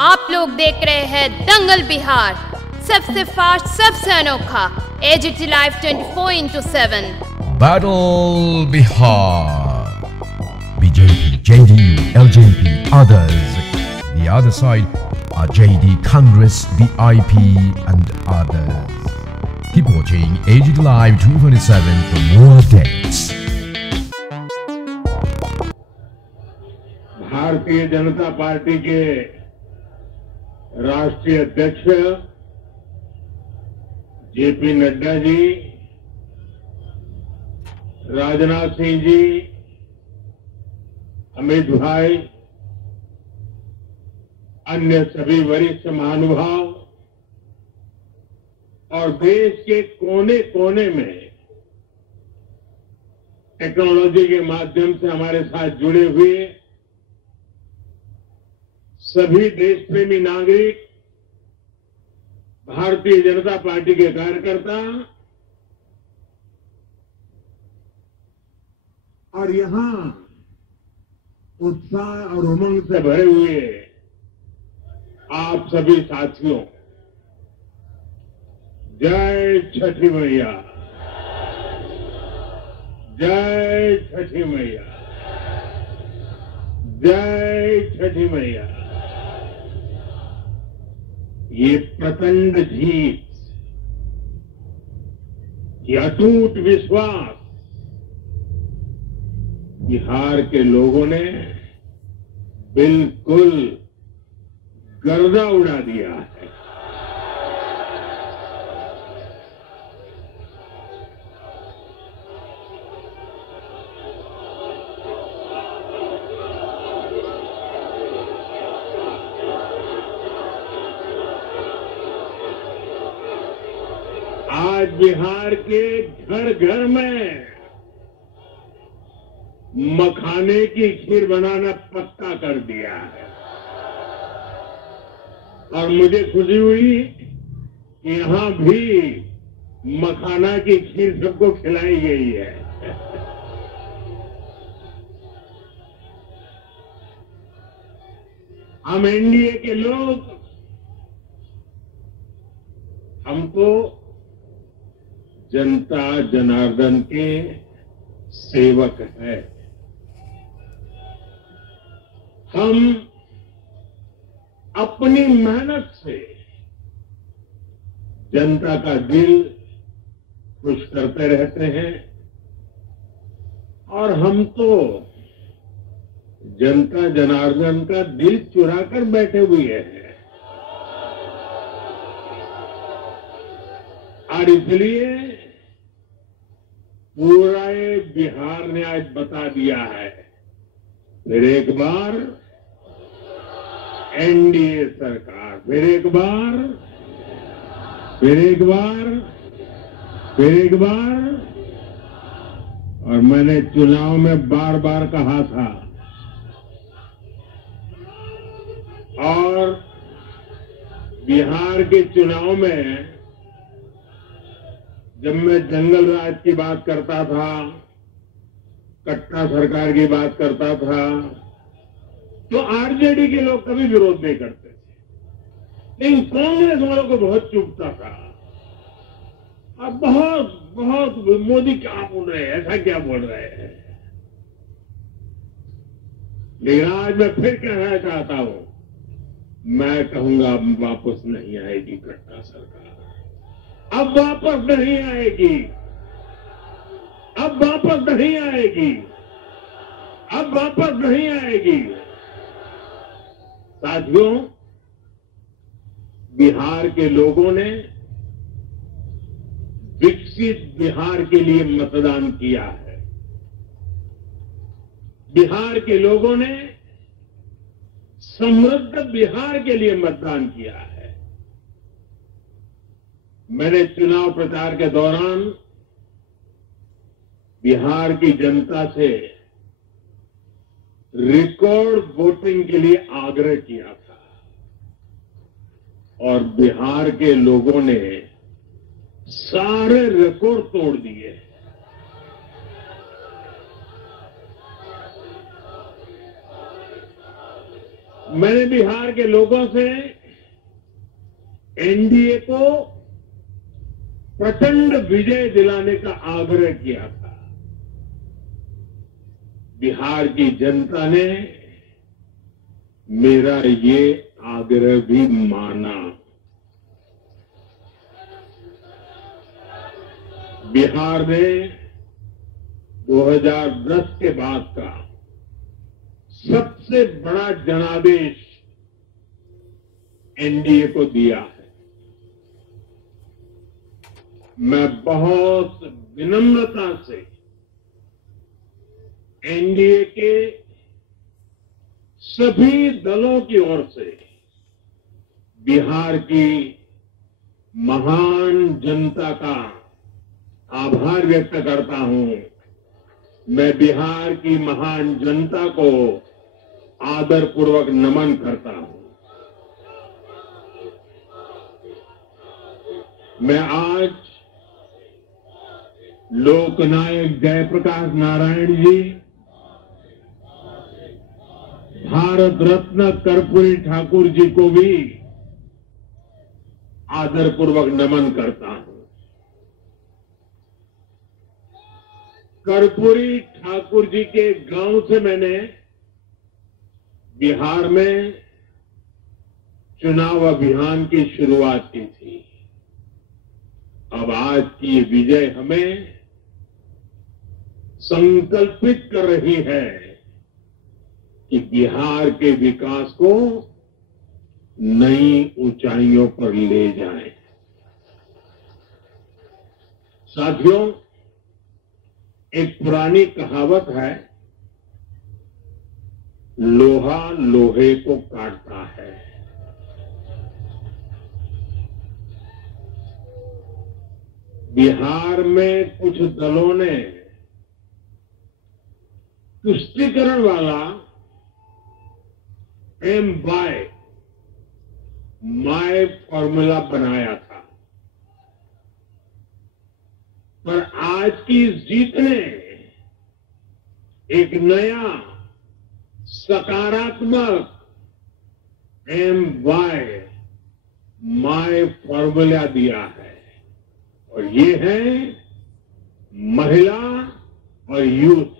आप लोग देख रहे हैं दंगल बिहार, सबसे फास्ट, सबसे अनोखा, AGT live 24/7। Battle Bihar. BJP, JDU, LJP, others. The other side are JD, Congress, BIP, and others. Keep watching AGT Live 24/7 for more updates. Bharatiya Janata party के राष्ट्रीय अध्यक्ष जेपी नड्डा जी, राजनाथ सिंह जी, अमित भाई, अन्य सभी वरिष्ठ महानुभाव और देश के कोने कोने में टेक्नोलॉजी के माध्यम से हमारे साथ जुड़े हुए सभी देश प्रेमी नागरिक, भारतीय जनता पार्टी के कार्यकर्ता और यहां उत्साह और उमंग से भरे हुए आप सभी साथियों, जय छठी मैया, जय छठी मैया, जय छठी मैया। ये प्रचंड जीत, ये अटूट विश्वास बिहार के लोगों ने बिल्कुल गर्दा उड़ा दिया है। आज बिहार के घर घर में मखाने की खीर बनाना पक्का कर दिया है और मुझे खुशी हुई कि यहां भी मखाना की खीर सबको खिलाई गई है। हम एनडीए के लोग, हमको जनता जनार्दन के सेवक है। हम अपनी मेहनत से जनता का दिल खुश करते रहते हैं और हम तो जनता जनार्दन का दिल चुरा कर बैठे हुए हैं। और इसलिए पूरे बिहार ने आज बता दिया है, फिर एक बार एनडीए सरकार, फिर एक बार, फिर एक बार, फिर एक बार। और मैंने चुनाव में बार बार कहा था और बिहार के चुनाव में जब मैं जंगल राज की बात करता था, कट्टा सरकार की बात करता था, तो आरजेडी के लोग कभी विरोध नहीं करते थे, लेकिन कांग्रेस वालों को बहुत चुभता था। अब बहुत बहुत मोदी क्या बोल रहे हैं, ऐसा क्या बोल रहे हैं। लेकिन आज मैं फिर कहना चाहता हूं, मैं कहूंगा वापस नहीं आएगी कट्टा सरकार, अब वापस नहीं आएगी, अब वापस नहीं आएगी, अब वापस नहीं आएगी। साथियों, बिहार के लोगों ने विकसित बिहार के लिए मतदान किया है। बिहार के लोगों ने समृद्ध बिहार के लिए मतदान किया है। मैंने चुनाव प्रचार के दौरान बिहार की जनता से रिकॉर्ड वोटिंग के लिए आग्रह किया था और बिहार के लोगों ने सारे रिकॉर्ड तोड़ दिए। मैंने बिहार के लोगों से एनडीए को प्रचंड विजय दिलाने का आग्रह किया था। बिहार की जनता ने मेरा ये आग्रह भी माना। बिहार ने 2010 के बाद का सबसे बड़ा जनादेश एनडीए को दिया है। मैं बहुत विनम्रता से एनडीए के सभी दलों की ओर से बिहार की महान जनता का आभार व्यक्त करता हूं। मैं बिहार की महान जनता को आदरपूर्वक नमन करता हूं। मैं आज लोकनायक जयप्रकाश नारायण जी, भारत रत्न कर्पूरी ठाकुर जी को भी आदरपूर्वक नमन करता हूं। कर्पूरी ठाकुर जी के गांव से मैंने बिहार में चुनाव अभियान की शुरुआत की थी। अब आज की विजय हमें संकल्पित कर रही है कि बिहार के विकास को नई ऊंचाइयों पर ले जाएं। साथियों, एक पुरानी कहावत है, लोहा लोहे को काटता है। बिहार में कुछ दलों ने तुष्टीकरण वाला माय फॉर्मूला बनाया था, पर आज की इस जीत ने एक नया सकारात्मक माय फॉर्मूला दिया है, और ये है महिला और यूथ।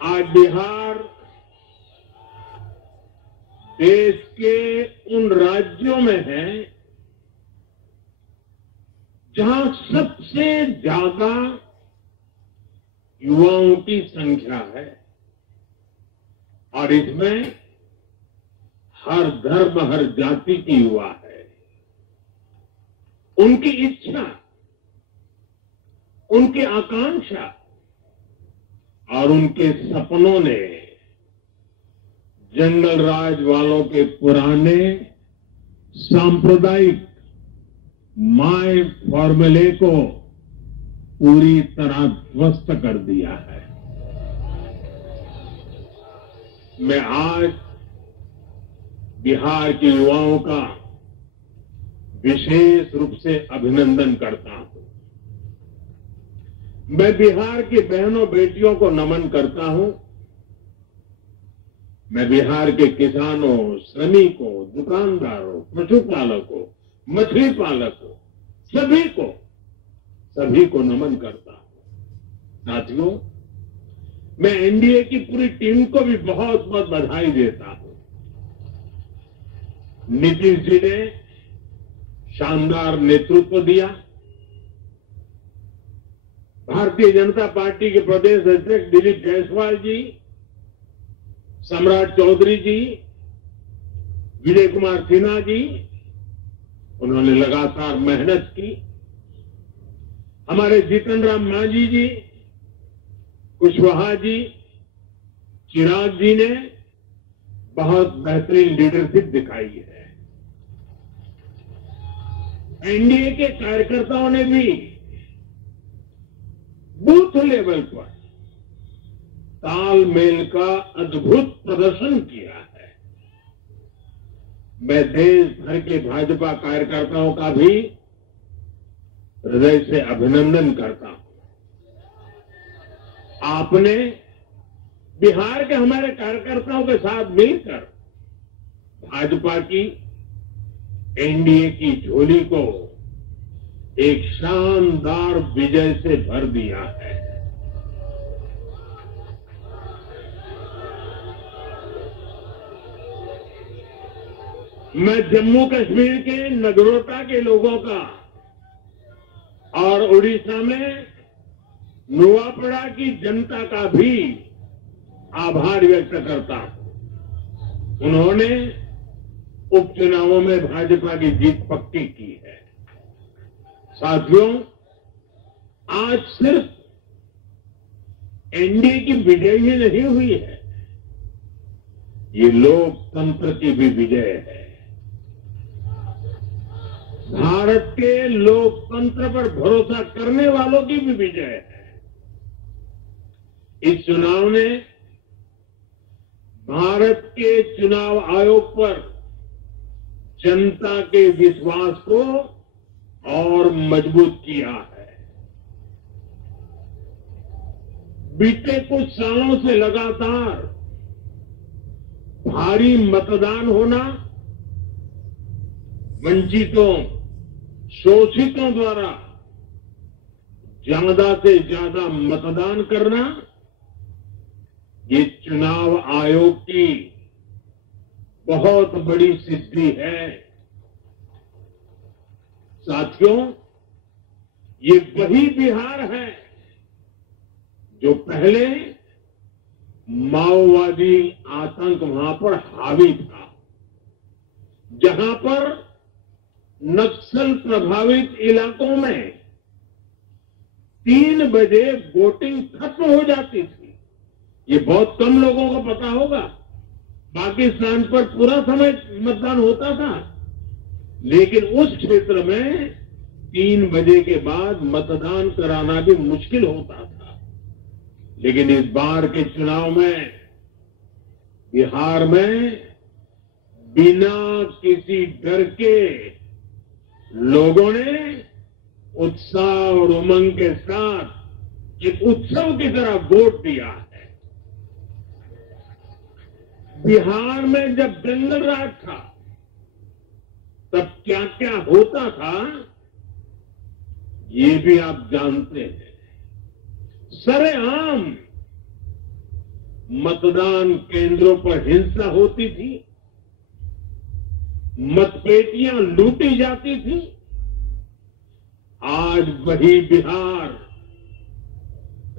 आज बिहार देश के उन राज्यों में है जहां सबसे ज्यादा युवाओं की संख्या है, और इसमें हर धर्म हर जाति की युवा है। उनकी इच्छा, उनकी आकांक्षा और उनके सपनों ने जंगल राज वालों के पुराने सांप्रदायिक माय फॉर्मूले को पूरी तरह ध्वस्त कर दिया है। मैं आज बिहार के युवाओं का विशेष रूप से अभिनंदन करता हूं। मैं बिहार की बहनों बेटियों को नमन करता हूं। मैं बिहार के किसानों, श्रमिकों, दुकानदारों, पशुपालकों, मछली पालकों, सभी को नमन करता हूं। साथियों, मैं एनडीए की पूरी टीम को भी बहुत बहुत बधाई देता हूं। नीतीश जी ने शानदार नेतृत्व दिया। भारतीय जनता पार्टी के प्रदेश अध्यक्ष दिलीप जायसवाल जी, सम्राट चौधरी जी, विजय कुमार सिन्हा जी, उन्होंने लगातार मेहनत की। हमारे जीतन राम मांझी जी, कुशवाहा जी, चिराग जी ने बहुत बेहतरीन लीडरशिप दिखाई है। एनडीए के कार्यकर्ताओं ने भी बूथ लेवल पर तालमेल का अद्भुत प्रदर्शन किया है। मैं देश भर के भाजपा कार्यकर्ताओं का भी हृदय से अभिनंदन करता हूं। आपने बिहार के हमारे कार्यकर्ताओं के साथ मिलकर भाजपा की एनडीए की झोली को एक शानदार विजय से भर दिया है। मैं जम्मू कश्मीर के नगरोटा के लोगों का और उड़ीसा में नुआपड़ा की जनता का भी आभार व्यक्त करता हूं। उन्होंने उपचुनावों में भाजपा की जीत पक्की की है। साथियों, आज सिर्फ एनडीए की विजय ही नहीं हुई है, ये लोकतंत्र की भी विजय है। भारत के लोकतंत्र पर भरोसा करने वालों की भी विजय है। इस चुनाव ने भारत के चुनाव आयोग पर जनता के विश्वास को और मजबूत किया है। बीते कुछ सालों से लगातार भारी मतदान होना, वंचितों, शोषितों द्वारा ज्यादा से ज्यादा मतदान करना, ये चुनाव आयोग की बहुत बड़ी सिद्धि है। साथियों, ये वही बिहार है जो पहले माओवादी आतंक वहां पर हावी था, जहां पर नक्सल प्रभावित इलाकों में 3 बजे वोटिंग खत्म हो जाती थी। ये बहुत कम लोगों को पता होगा। बाकी स्थान पर पूरा समय मतदान होता था, लेकिन उस क्षेत्र में 3 बजे के बाद मतदान कराना भी मुश्किल होता था। लेकिन इस बार के चुनाव में बिहार में बिना किसी डर के लोगों ने उत्साह और उमंग के साथ एक उत्सव की तरह वोट दिया है। बिहार में जब जंगल राज था, तब क्या क्या होता था, ये भी आप जानते हैं। सरेआम मतदान केंद्रों पर हिंसा होती थी, मतपेटियां लूटी जाती थी। आज वही बिहार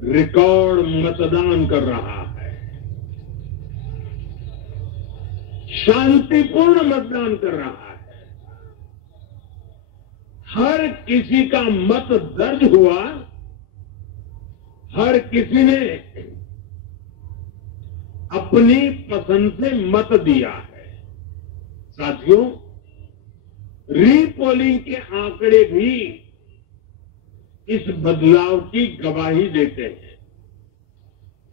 रिकॉर्ड मतदान कर रहा है, शांतिपूर्ण मतदान कर रहा है। हर किसी का मत दर्ज हुआ, हर किसी ने अपनी पसंद से मत दिया है। साथियों, रीपोलिंग के आंकड़े भी इस बदलाव की गवाही देते हैं।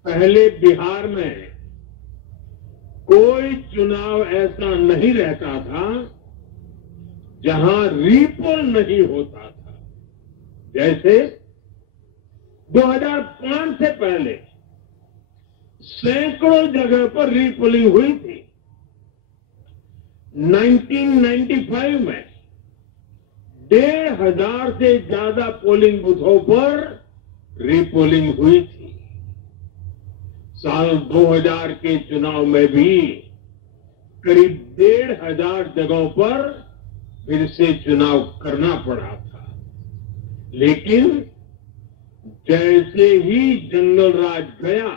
पहले बिहार में कोई चुनाव ऐसा नहीं रहता था जहां रीपोल नहीं होता था। जैसे 2005 से पहले सैकड़ों जगह पर रीपोलिंग हुई थी। 1995 में 1,500 से ज्यादा पोलिंग बूथों पर रीपोलिंग हुई थी। साल 2000 के चुनाव में भी करीब 1,500 जगहों पर फिर से चुनाव करना पड़ा था। लेकिन जैसे ही जंगल राज गया,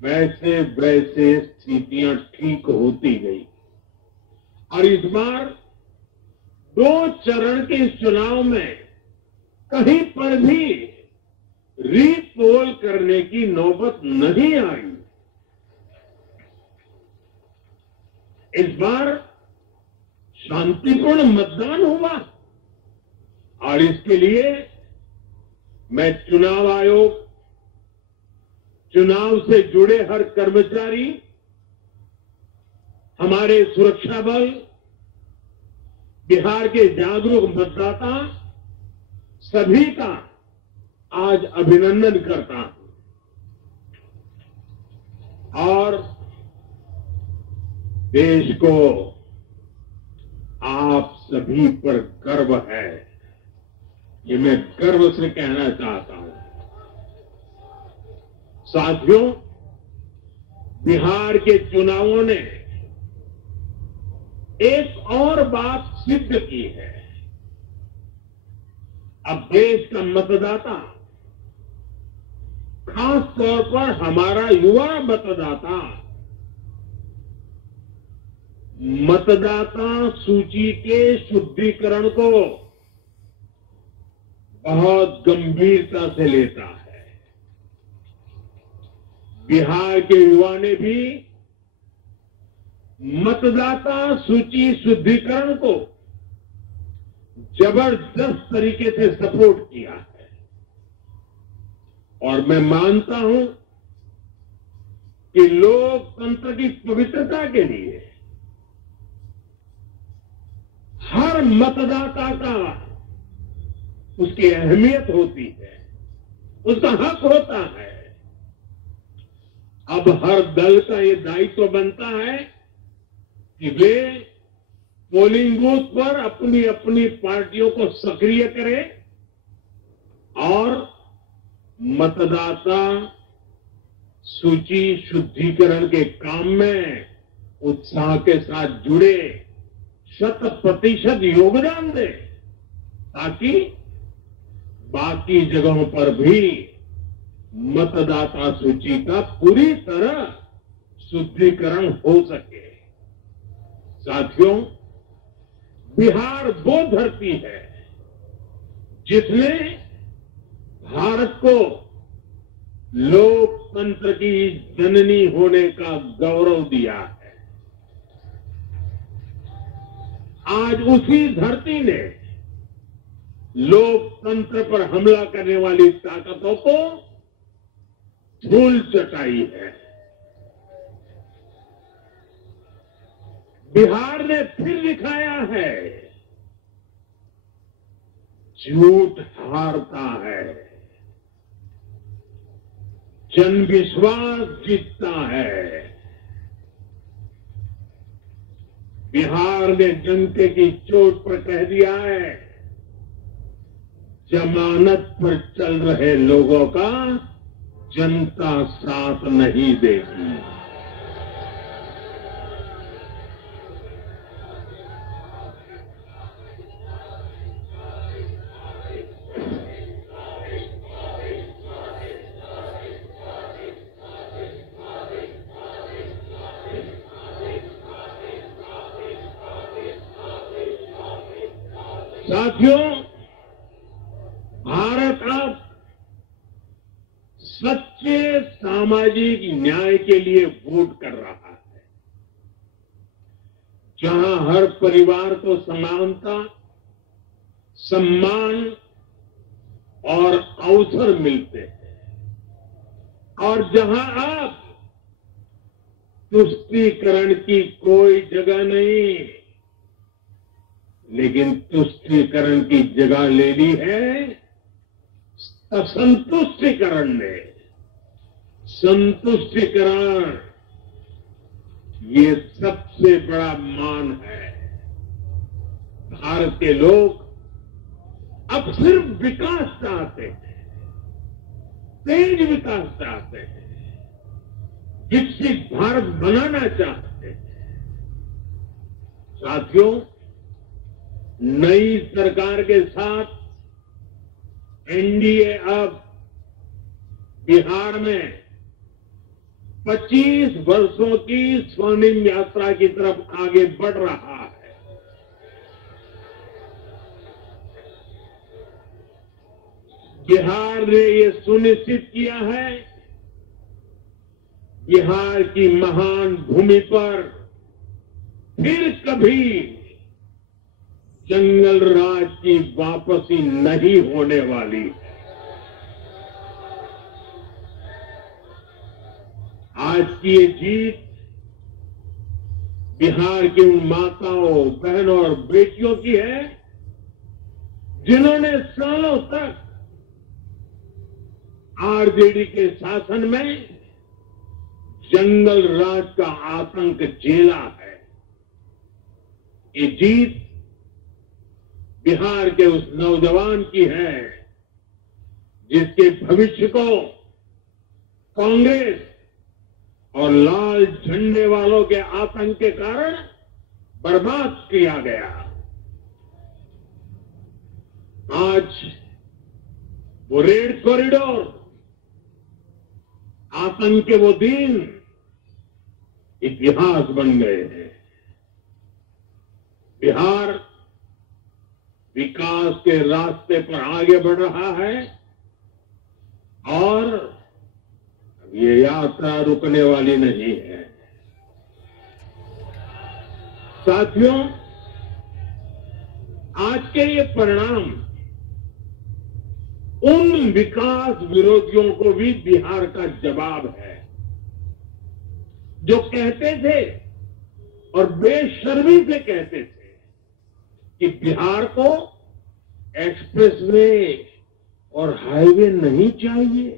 वैसे वैसे स्थितियां ठीक होती गई। और इस बार 2 चरण के इस चुनाव में कहीं पर भी रीपोल करने की नौबत नहीं आई। इस बार शांतिपूर्ण मतदान हुआ और इसके लिए मैं चुनाव आयोग, चुनाव से जुड़े हर कर्मचारी, हमारे सुरक्षा बल, बिहार के जागरूक मतदाता सभी का आज अभिनंदन करता हूं और देश को आप सभी पर गर्व है, ये मैं गर्व से कहना चाहता हूं। साथियों, बिहार के चुनावों ने एक और बात सिद्ध की है। अब देश का मतदाता, खास तौर पर हमारा युवा मतदाता, मतदाता सूची के शुद्धिकरण को बहुत गंभीरता से लेता है। बिहार के युवा ने भी मतदाता सूची शुद्धिकरण को जबरदस्त तरीके से सपोर्ट किया है और मैं मानता हूं कि लोकतंत्र की पवित्रता के लिए हर मतदाता का उसकी अहमियत होती है, उसका हक होता है। अब हर दल का ये दायित्व बनता है कि वे पोलिंग बूथ पर अपनी अपनी पार्टियों को सक्रिय करें और मतदाता सूची शुद्धिकरण के काम में उत्साह के साथ जुड़े, 100% योगदान दें, ताकि बाकी जगहों पर भी मतदाता सूची का पूरी तरह शुद्धिकरण हो सके। साथियों, बिहार वो धरती है जिसने भारत को लोकतंत्र की जननी होने का गौरव दिया है। आज उसी धरती ने लोकतंत्र पर हमला करने वाली ताकतों को धूल चटाई है। बिहार ने फिर दिखाया है, झूठ हारता है, जन विश्वास जीतता है। बिहार ने जनता की चोट पर कह दिया है, जमानत पर चल रहे लोगों का जनता साथ नहीं देगी। साथियों, भारत अब सच्चे सामाजिक न्याय के लिए वोट कर रहा है, जहां हर परिवार को समानता, सम्मान और अवसर मिलते हैं और जहां अब तुष्टीकरण की कोई जगह नहीं, लेकिन तुष्टीकरण की जगह ले ली है असंतुष्टीकरण ने। संतुष्टीकरण ये सबसे बड़ा मान है। भारत के लोग अब सिर्फ विकास चाहते हैं, तेज विकास चाहते हैं, विकसित भारत बनाना चाहते हैं। साथियों, नई सरकार के साथ एनडीए अब बिहार में 25 वर्षों की स्वर्णिम यात्रा की तरफ आगे बढ़ रहा है। बिहार ने ये सुनिश्चित किया है, बिहार की महान भूमि पर फिर कभी जंगल राज की वापसी नहीं होने वाली है। आज की ये जीत बिहार की उन माताओं, बहनों और बेटियों की है जिन्होंने सालों तक आरजेडी के शासन में जंगल राज का आतंक झेला है, ये जीत बिहार के उस नौजवान की है जिसके भविष्य को कांग्रेस और लाल झंडे वालों के आतंक के कारण बर्बाद किया गया। आज वो रेड कॉरिडोर, आतंक के वो दिन इतिहास बन गए हैं। बिहार विकास के रास्ते पर आगे बढ़ रहा है और ये यात्रा रुकने वाली नहीं है। साथियों, आज के ये परिणाम उन विकास विरोधियों को भी बिहार का जवाब है जो कहते थे और बेशर्मी से कहते थे कि बिहार को एक्सप्रेसवे और हाईवे नहीं चाहिए,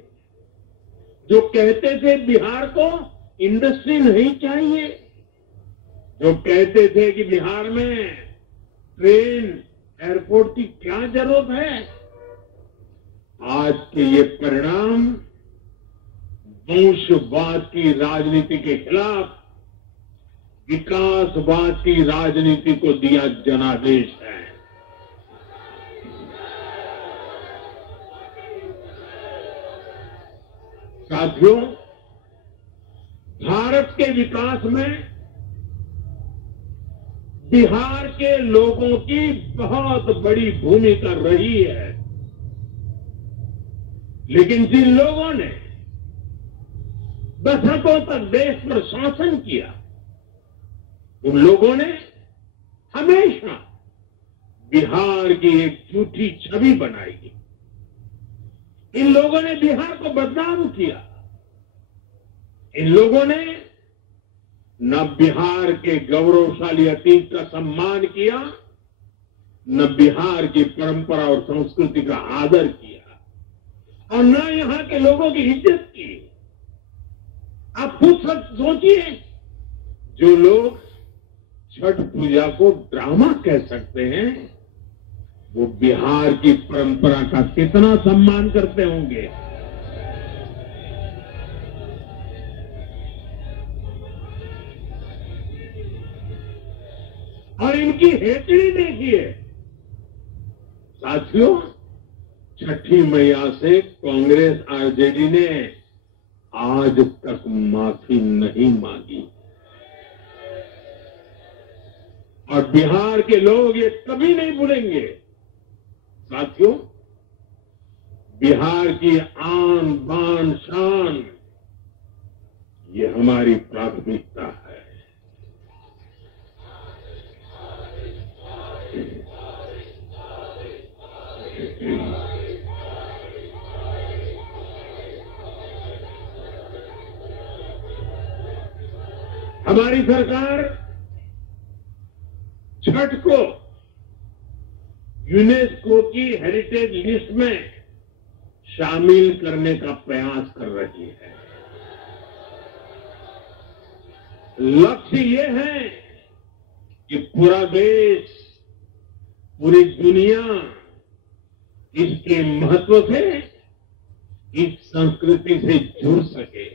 जो कहते थे बिहार को इंडस्ट्री नहीं चाहिए, जो कहते थे कि बिहार में ट्रेन एयरपोर्ट की क्या जरूरत है। आज के ये परिणाम वंशवाद की राजनीति के खिलाफ विकासवाद की राजनीति को दिया जनादेश है। साथियों, भारत के विकास में बिहार के लोगों की बहुत बड़ी भूमिका रही है, लेकिन जिन लोगों ने दशकों तक देश पर शासन किया, उन लोगों ने हमेशा बिहार की एक झूठी छवि बनाई। इन लोगों ने बिहार को बदनाम किया। इन लोगों ने न बिहार के गौरवशाली अतीत का सम्मान किया, न बिहार की परंपरा और संस्कृति का आदर किया, और न यहां के लोगों की इज्जत की। आप खुद सोचिए, जो लोग छठ पूजा को ड्रामा कह सकते हैं, वो बिहार की परंपरा का कितना सम्मान करते होंगे। और इनकी हेतड़ी देखिए। साथियों, छठी मैया से कांग्रेस आरजेडी ने आज तक माफी नहीं मांगी, और बिहार के लोग ये कभी नहीं भूलेंगे। साथियों, बिहार की आन बान शान ये हमारी प्राथमिकता है। हमारी सरकार छठ को यूनेस्को की हेरिटेज लिस्ट में शामिल करने का प्रयास कर रही है। लक्ष्य ये है कि पूरा देश, पूरी दुनिया इसके महत्व से, इस संस्कृति से जुड़ सके।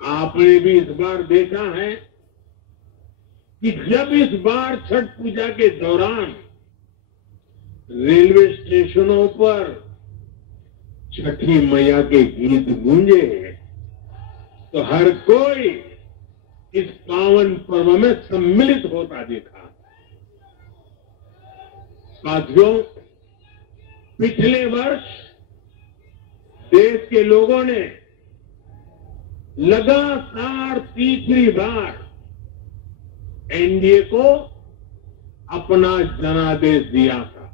आपने भी इस बार देखा है कि जब इस बार छठ पूजा के दौरान रेलवे स्टेशनों पर छठी मैया के गीत गूंजे, तो हर कोई इस पावन पर्व में सम्मिलित होता देखा। साथियों, पिछले वर्ष देश के लोगों ने लगातार तीसरी बार एनडीए को अपना जनादेश दिया था।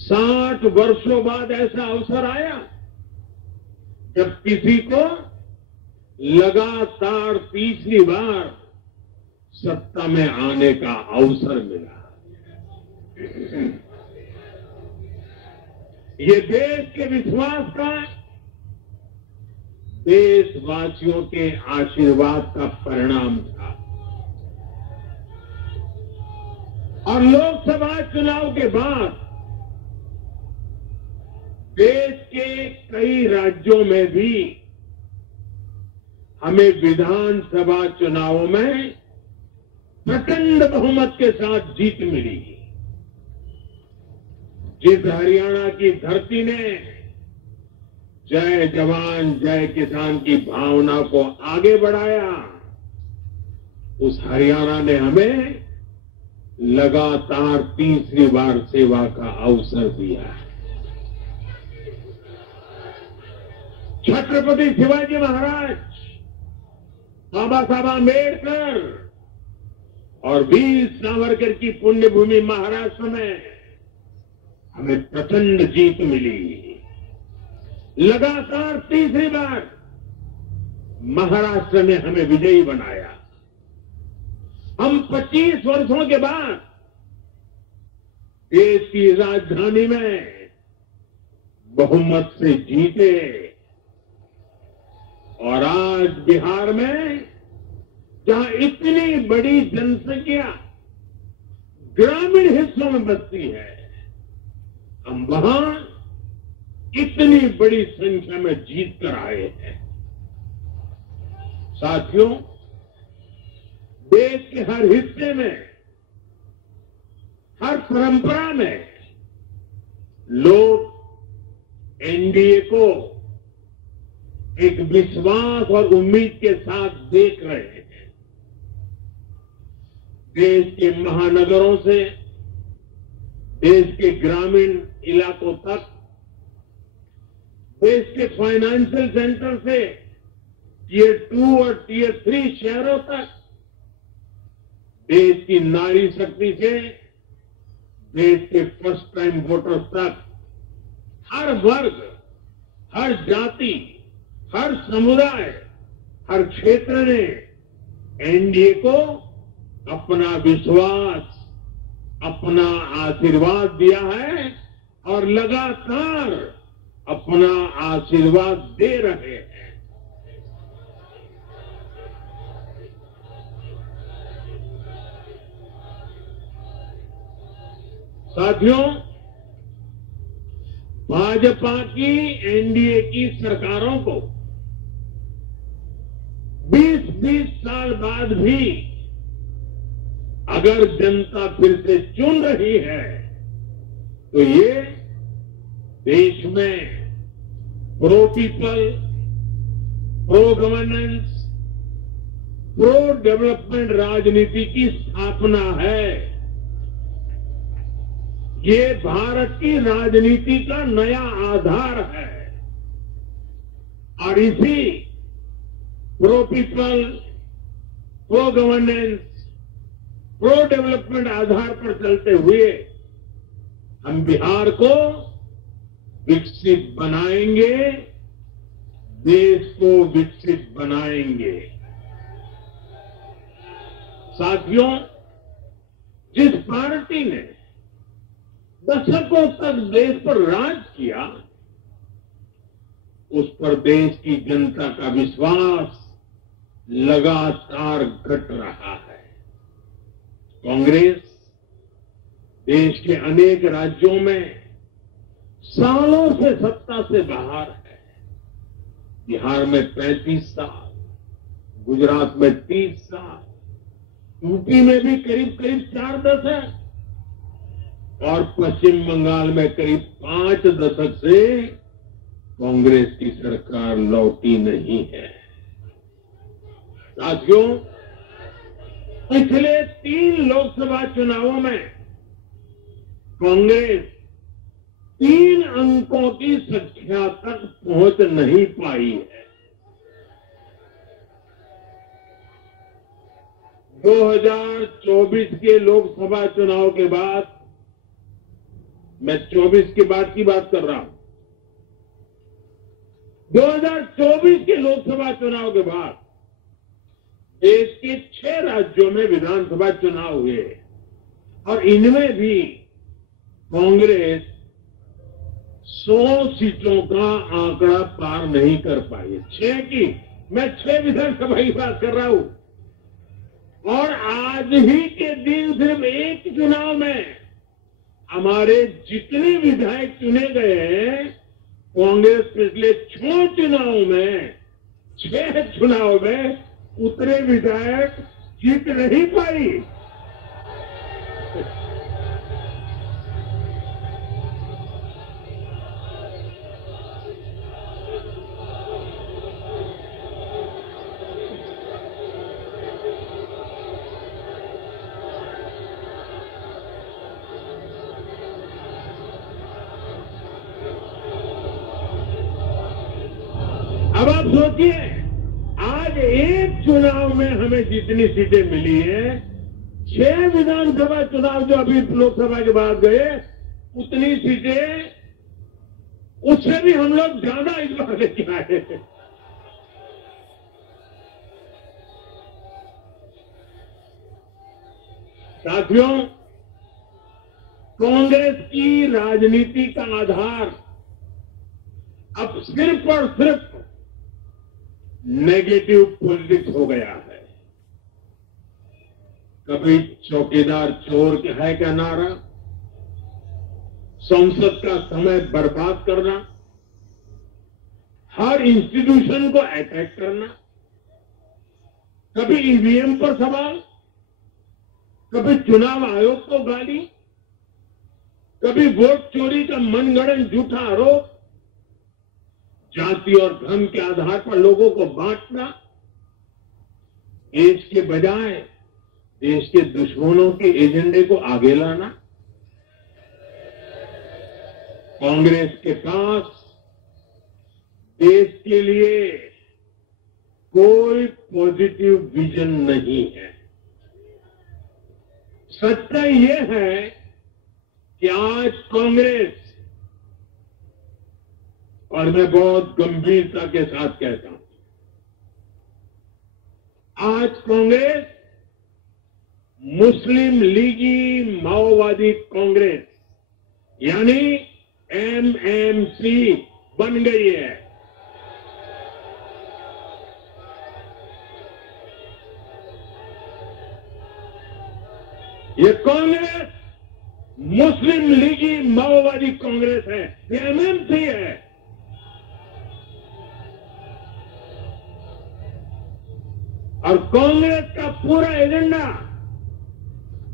60 वर्षों बाद ऐसा अवसर आया जब किसी को लगातार तीसरी बार सत्ता में आने का अवसर मिला। ये देश के विश्वास का, देशवासियों के आशीर्वाद का परिणाम था। और लोकसभा चुनाव के बाद देश के कई राज्यों में भी हमें विधानसभा चुनावों में प्रचंड बहुमत के साथ जीत मिली। जिस हरियाणा की धरती ने जय जवान जय किसान की भावना को आगे बढ़ाया, उस हरियाणा ने हमें लगातार तीसरी बार सेवा का अवसर दिया है। छत्रपति शिवाजी महाराज, बाबा साहब आंबेडकर और वीर सावरकर की पुण्यभूमि महाराष्ट्र में हमें प्रचंड जीत मिली। लगातार तीसरी बार महाराष्ट्र ने हमें विजयी बनाया। हम 25 वर्षों के बाद देश की राजधानी में बहुमत से जीते और आज बिहार में जहां इतनी बड़ी जनसंख्या ग्रामीण हिस्सों में बसती है, हम वहां इतनी बड़ी संख्या में जीत कर आए हैं। साथियों, देश के हर हिस्से में, हर परंपरा में लोग एनडीए को एक विश्वास और उम्मीद के साथ देख रहे हैं। देश के महानगरों से देश के ग्रामीण इलाकों तक, देश के फाइनेंशियल सेंटर से टियर 2 और टियर 3 शहरों तक, देश की नारी शक्ति से देश के फर्स्ट टाइम वोटर्स तक, हर वर्ग, हर जाति, हर समुदाय, हर क्षेत्र ने एनडीए को अपना विश्वास, अपना आशीर्वाद दिया है और लगातार अपना आशीर्वाद दे रहे हैं। साथियों, भाजपा की एनडीए की सरकारों को 20-20 साल बाद भी अगर जनता फिर से चुन रही है तो ये देश में pro people, pro governance, pro development राजनीति की स्थापना है। ये भारत की राजनीति का नया आधार है और इसी pro people, pro governance, pro development आधार पर चलते हुए हम बिहार को विकसित बनाएंगे, देश को विकसित बनाएंगे। साथियों, जिस पार्टी ने दशकों तक देश पर राज किया, उस पर देश की जनता का विश्वास लगातार घट रहा है। कांग्रेस देश के अनेक राज्यों में सालों से सत्ता से बाहर है। बिहार में 35 साल, गुजरात में 30 साल, यूपी में भी करीब 4 दशक और पश्चिम बंगाल में करीब 5 दशक से कांग्रेस की सरकार लौटी नहीं है। साथियों, पिछले 3 लोकसभा चुनावों में कांग्रेस 3 अंकों की संख्या तक पहुंच नहीं पाई है। 2024 के लोकसभा चुनाव के बाद, मैं 24 के बाद की बात कर रहा हूं, 2024 के लोकसभा चुनाव के बाद देश के 6 राज्यों में विधानसभा चुनाव हुए और इनमें भी कांग्रेस 100 सीटों का आंकड़ा पार नहीं कर पाई। 6 की, मैं 6 विधानसभा की बात कर रहा हूं। और आज ही के दिन सिर्फ एक चुनाव में हमारे जितने विधायक चुने गए हैं, कांग्रेस पिछले 6 चुनावों में 6 चुनाव में उतने विधायक जीत नहीं पाई। अब आप सोचिए, आज एक चुनाव में हमें जितनी सीटें मिली हैं, 6 विधानसभा चुनाव जो अभी लोकसभा के बाद गए, उतनी सीटें, उससे भी हम लोग ज्यादा इस बार लेके आए। साथियों, कांग्रेस की राजनीति का आधार अब सिर्फ और सिर्फ नेगेटिव पॉलिटिक्स हो गया है। कभी चौकीदार चोर है का नारा, संसद का समय बर्बाद करना, हर इंस्टीट्यूशन को अटैक करना, कभी ईवीएम पर सवाल, कभी चुनाव आयोग को गाली, कभी वोट चोरी का मनगढ़ंत झूठा आरोप, जाति और धर्म के आधार पर लोगों को बांटना, देश के बजाय देश के दुश्मनों के एजेंडे को आगे लाना। कांग्रेस के पास देश के लिए कोई पॉजिटिव विजन नहीं है। सच्चाई यह है कि आज कांग्रेस, और मैं बहुत गंभीरता के साथ कहता हूं, आज कांग्रेस मुस्लिम लीगी माओवादी कांग्रेस यानी एमएमसी बन गई है। ये कांग्रेस मुस्लिम लीगी माओवादी कांग्रेस है, ये एमएमसी है। और कांग्रेस का पूरा एजेंडा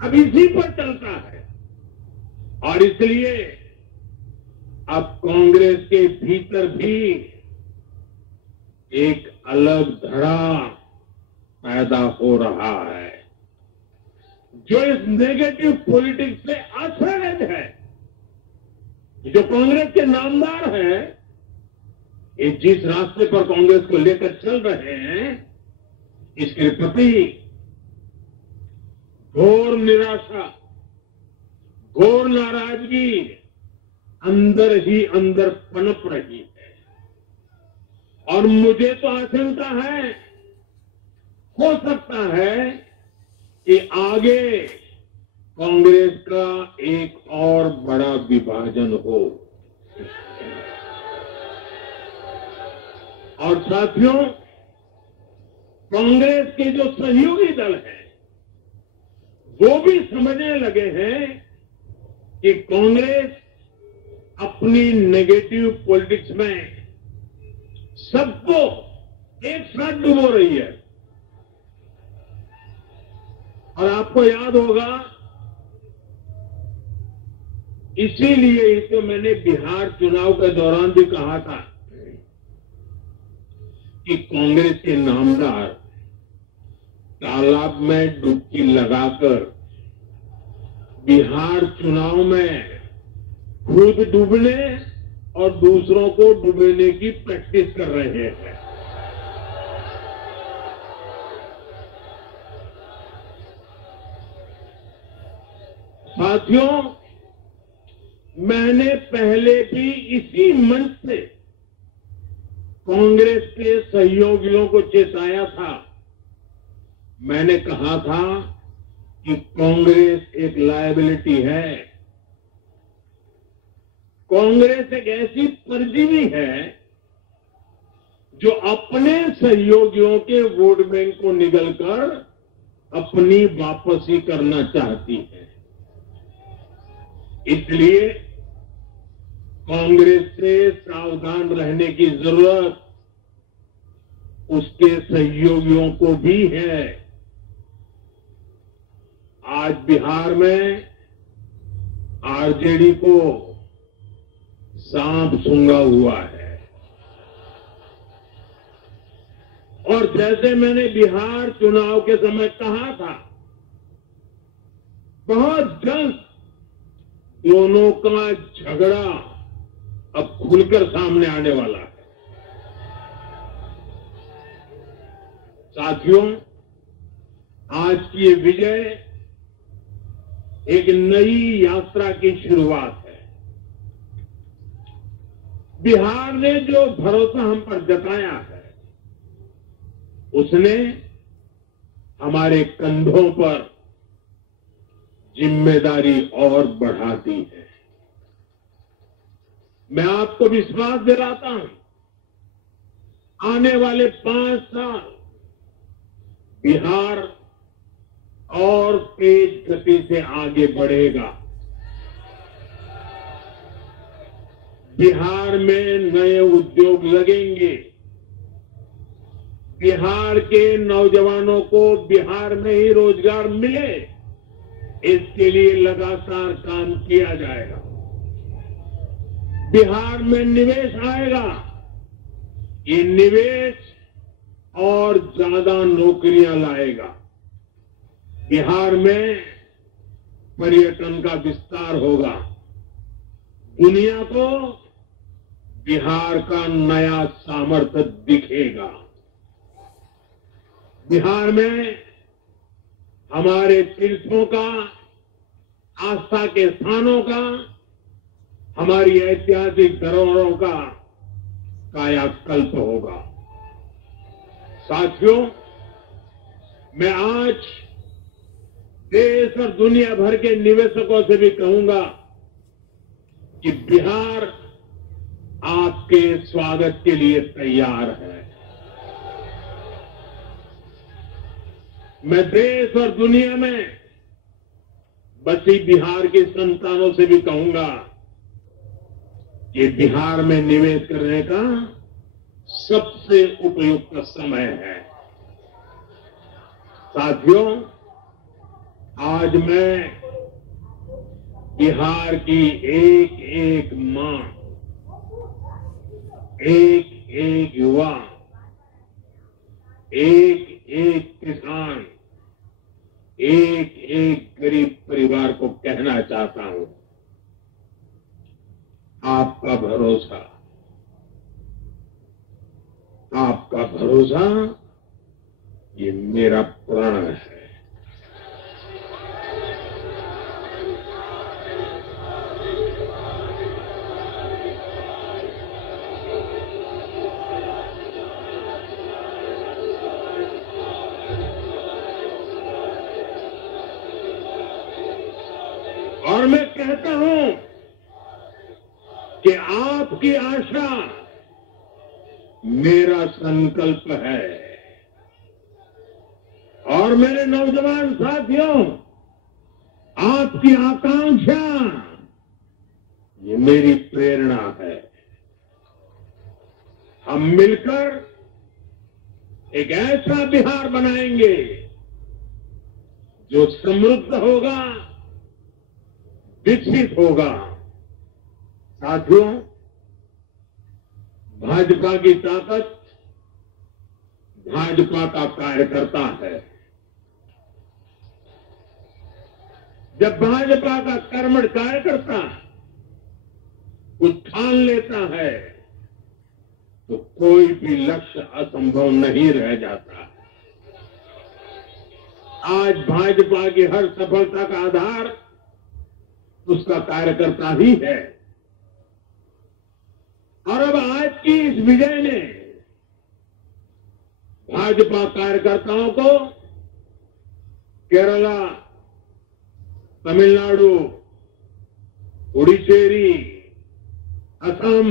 अब इसी पर चलता है। और इसलिए अब कांग्रेस के भीतर भी एक अलग धड़ा पैदा हो रहा है, जो इस नेगेटिव पॉलिटिक्स से असहज है। जो कांग्रेस के नामदार हैं, ये जिस रास्ते पर कांग्रेस को लेकर चल रहे हैं, इसके प्रति घोर निराशा, घोर नाराजगी अंदर ही अंदर पनप रही है। और मुझे तो आशंका है, हो सकता है कि आगे कांग्रेस का एक और बड़ा विभाजन हो। और साथियों, कांग्रेस के जो सहयोगी दल हैं, वो भी समझने लगे हैं कि कांग्रेस अपनी नेगेटिव पॉलिटिक्स में सबको एक साथ डुबो रही है। और आपको याद होगा, इसीलिए ही तो मैंने बिहार चुनाव के दौरान भी कहा था कि कांग्रेस के नामदार तालाब में डुबकी लगाकर बिहार चुनाव में खुद डूबने और दूसरों को डुबोने की प्रैक्टिस कर रहे हैं। साथियों, मैंने पहले भी इसी मंच से कांग्रेस के सहयोगियों को चेताया था। मैंने कहा था कि कांग्रेस एक लायबिलिटी है, कांग्रेस एक ऐसी परजीवी है जो अपने सहयोगियों के वोट बैंक को निगलकर अपनी वापसी करना चाहती है। इसलिए कांग्रेस से सावधान रहने की जरूरत उसके सहयोगियों को भी है। आज बिहार में आरजेडी को सांप सूंघा हुआ है और जैसे मैंने बिहार चुनाव के समय कहा था, बहुत जल्द दोनों का झगड़ा अब खुलकर सामने आने वाला है। साथियों, आज की ये विजय एक नई यात्रा की शुरुआत है। बिहार ने जो भरोसा हम पर जताया है, उसने हमारे कंधों पर जिम्मेदारी और बढ़ा दी है। मैं आपको विश्वास दिलाता हूं, आने वाले 5 साल बिहार और तेज गति से आगे बढ़ेगा। बिहार में नए उद्योग लगेंगे। बिहार के नौजवानों को बिहार में ही रोजगार मिले, इसके लिए लगातार काम किया जाएगा। बिहार में निवेश आएगा। ये निवेश और ज्यादा नौकरियां लाएगा। बिहार में पर्यटन का विस्तार होगा। दुनिया को बिहार का नया सामर्थ्य दिखेगा। बिहार में हमारे तीर्थों का, आस्था के स्थानों का, हमारी ऐतिहासिक धरोहरों का कायाकल्प होगा। साथियों, मैं आज देश और दुनिया भर के निवेशकों से भी कहूंगा कि बिहार आपके स्वागत के लिए तैयार है। मैं देश और दुनिया में बसी बिहार की संतानों से भी कहूंगा कि बिहार में निवेश करने का सबसे उपयुक्त समय है। साथियों, आज मैं बिहार की एक एक मां, एक एक युवा, एक एक किसान, एक एक गरीब परिवार को कहना चाहता हूं, आपका भरोसा, आपका भरोसा ये मेरा प्राण है। और मैं कहता हूं कि आपकी आशा मेरा संकल्प है। और मेरे नौजवान साथियों, आपकी आकांक्षा ये मेरी प्रेरणा है। हम मिलकर एक ऐसा बिहार बनाएंगे जो समृद्ध होगा, विकसित होगा। साथियों, भाजपा की ताकत भाजपा का कार्यकर्ता है। जब भाजपा का कर्मठ कार्यकर्ता कुछ ठान लेता है तो कोई भी लक्ष्य असंभव नहीं रह जाता। आज भाजपा की हर सफलता का आधार उसका कार्यकर्ता ही है। और अब आज की इस विजय ने भाजपा कार्यकर्ताओं को केरला, तमिलनाडु, पुडुचेरी, असम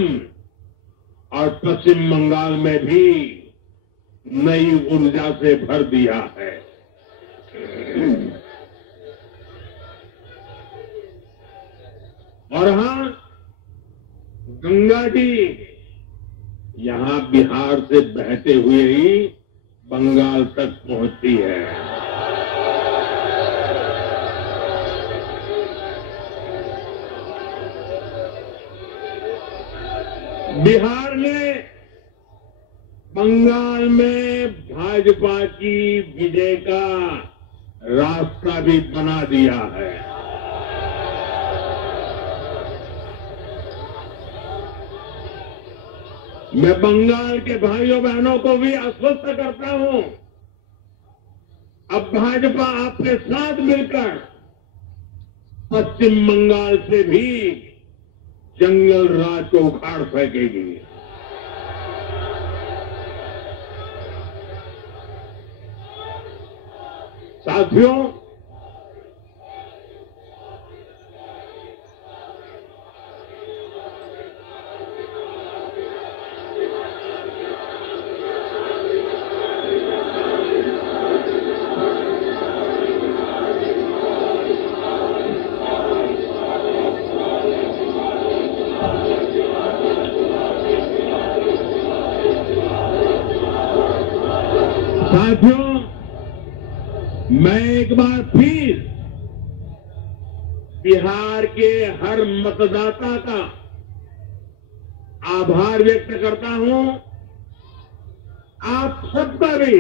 और पश्चिम बंगाल में भी नई ऊर्जा से भर दिया है। और हां, गंगा जी यहां बिहार से बहते हुए ही बंगाल तक पहुंचती है। बिहार ने बंगाल में भाजपा की विजय का रास्ता भी बना दिया है। मैं बंगाल के भाइयों बहनों को भी आश्वस्त करता हूं, अब भाजपा आपके साथ मिलकर पश्चिम बंगाल से भी जंगल राज को उखाड़ फेंकेगी। साथियों, मैं एक बार फिर बिहार के हर मतदाता का आभार व्यक्त करता हूं। आप सबका भी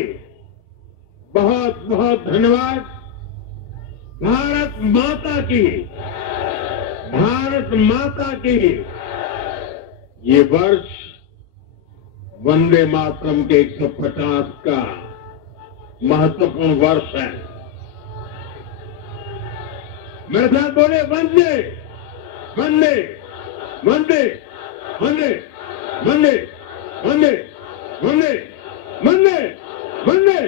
बहुत बहुत धन्यवाद। भारत माता की, भारत माता की। ये वर्ष वंदे मातरम के 150 का महत्वपूर्ण वर्ष है। मेरे साथ बोले वंदे वंदे वंदे वंदे वंदे वंदे वंदे वंदे वंदे